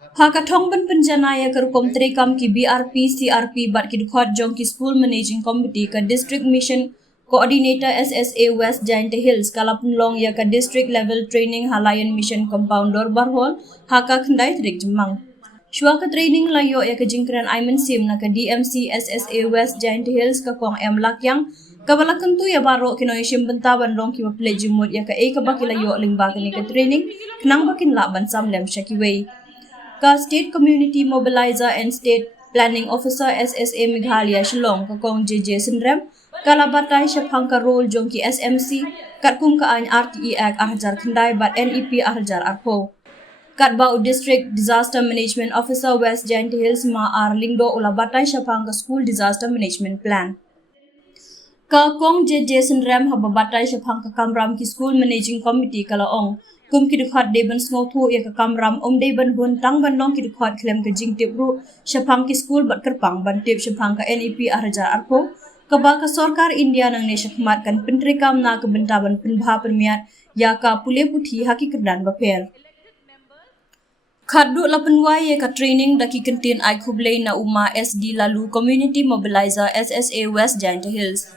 Hakathong ban penjanaya kerukom trekam ki BRP CRP bat ki dukhot jong ki school managing committee ka district mission coordinator SSA West Giant Hills kala pynlong ya ka district level training halayan mission compounder barhol haka khandai trik jemang. Shua ka training layo ya ka jingkran Aiman Sim na ka DMC SSA West Giant Hills ka kong M Lakyang kabala kentu ya baro kinoy bynta bandong ki maple jimut ya ka ka bakilayo lingba ni ka training kenang bakin la ban sam lem shakiway. Ka State Community Mobilizer and State Planning Officer SSA Meghalaya Shillong ka kong JJ Sinrem kalabatay siya pangka role jong ki SMC kat kum ka an RTE Act ahjar khandai bat NEP ahjar arpo. Kat bau District Disaster Management Officer West Giant Hills ma Arlingdo ulabatay siya pangka School Disaster Management Plan. Ka kong JJ Sinrem hababatay siya pangka kamram ki School Managing Committee kalaong kum ki dukhat de ban sngotu ya ka kamram de ban hun tang ban long ki dukhat klem ka jing tip ru shapang ki school bat kerpang ban tip shapang ka NEP arja arpo ka ba ka sarkar India nang ne shakmat kan pentrikam na ka bynta ban pinbha permiat ya ka pule puthi haki kerdan baper khadu lapenwai ya ka training daki kentin ai khublei na uma SD lalu Community Mobilizer SSA West Giant Hills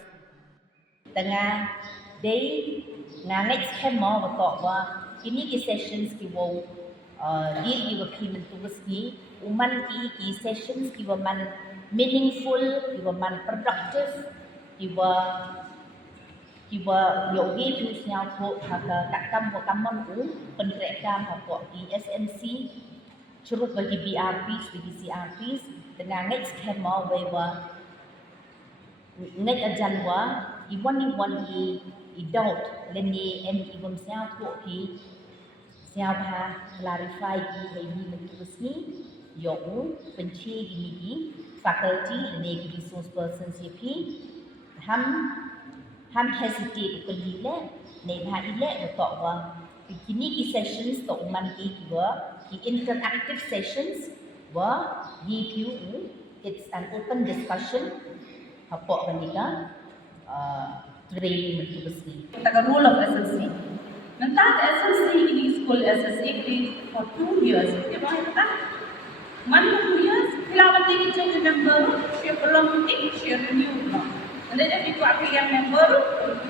tengah day na next kemo betok wa ini ki sessions ki wo deal ki wa ki mentugas ni uman ki sessions ki wa man meaningful ki wa man productive ki wa yogi tu nya ko haka takam ko kamon penrekam ko di SMC curut bagi BRP bagi CRP dengan next kemo wa next ajanwa iwan i doubt leni ibam sia ko ki siapa clarify ki baby mentulis ni yo penci gini faculty ni resource persons ye ham hesitate ko dile ne bha ile betok wa kini ki sessions to man ki interactive sessions wa give you it's an open discussion hapok bandika training mentulis ni the role of SSC. Mentat SSC ini school SSC for 2 years. Dia kata, man 2 years, kelawan tinggi jadi member, share belum tinggi, share renew. And then if you are a member,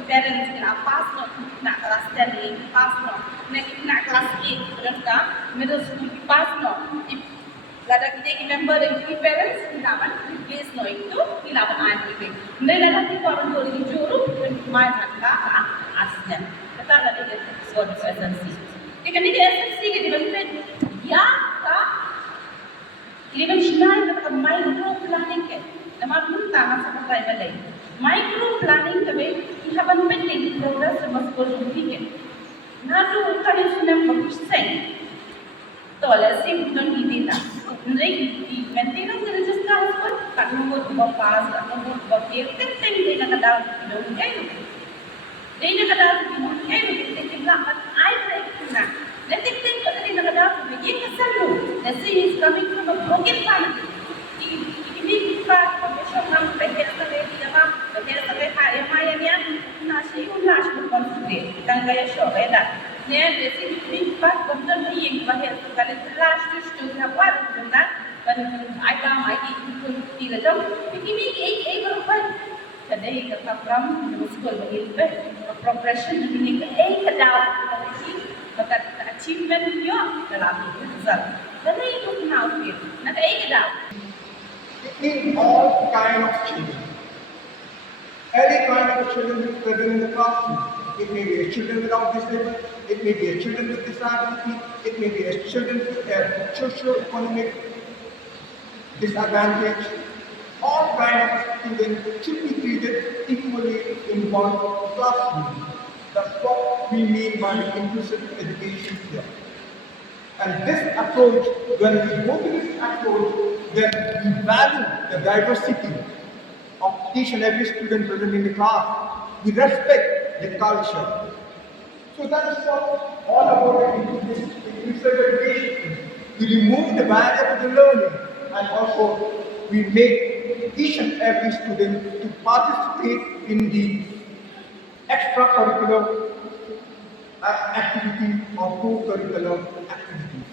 parents kena pass no, nak kelas 10 pass no, nak kelas 8, berapa middle school pass no. If lada kita member dan kita parents kelawan replace no itu, kelawan IPP. Then lada kita orang boleh juru, main naka asnya. Kata lagi ke soal SMC. Ikan ni SMC ke development ya ka even shinai kata micro planning ke. Nama pun tangan sama saya balai. Micro planning ke be ihaban pending progress mas kolumbi ke. Nadu kali sunem bagus tole sim don idita. Ndai di maintenance register pun tak nombor bapas, tak nombor bakir, teng dia nak dalam dong kan. Dia nak dalam dong kan, kita kita I break na. Nanti kita tadi nak dalam begini kesalu. Nasi is coming from a broken family. Ini kita profesional bagian sekali dia mah, bagian sekali hari maya ni nasi berkonflik. Tangga ya show eda. Nya desi ini pas konten ni yang bagian sekali last tu dapat benar. Dan iaka mai itu tidak jauh. Ini berapa? Kadai kita program school begitu. Progression ini kedau. Maka achievement dia dalam result. Dan itu kenal dia. Nak kedau. In all kind of children, any kind of children present in the classroom. It may be a children without disability, it may be a children with disability, it may be a children with a socio-economic disadvantage. All kinds of students should be treated equally in one classroom. That's what we mean by inclusive education here. And this approach, when we go to this approach, then we value the diversity of each and every student present in the class. We respect the culture. So that is what all about inclusive education. We remove the barrier to the learning and also we make each and every student to participate in the extracurricular activity or co-curricular activities.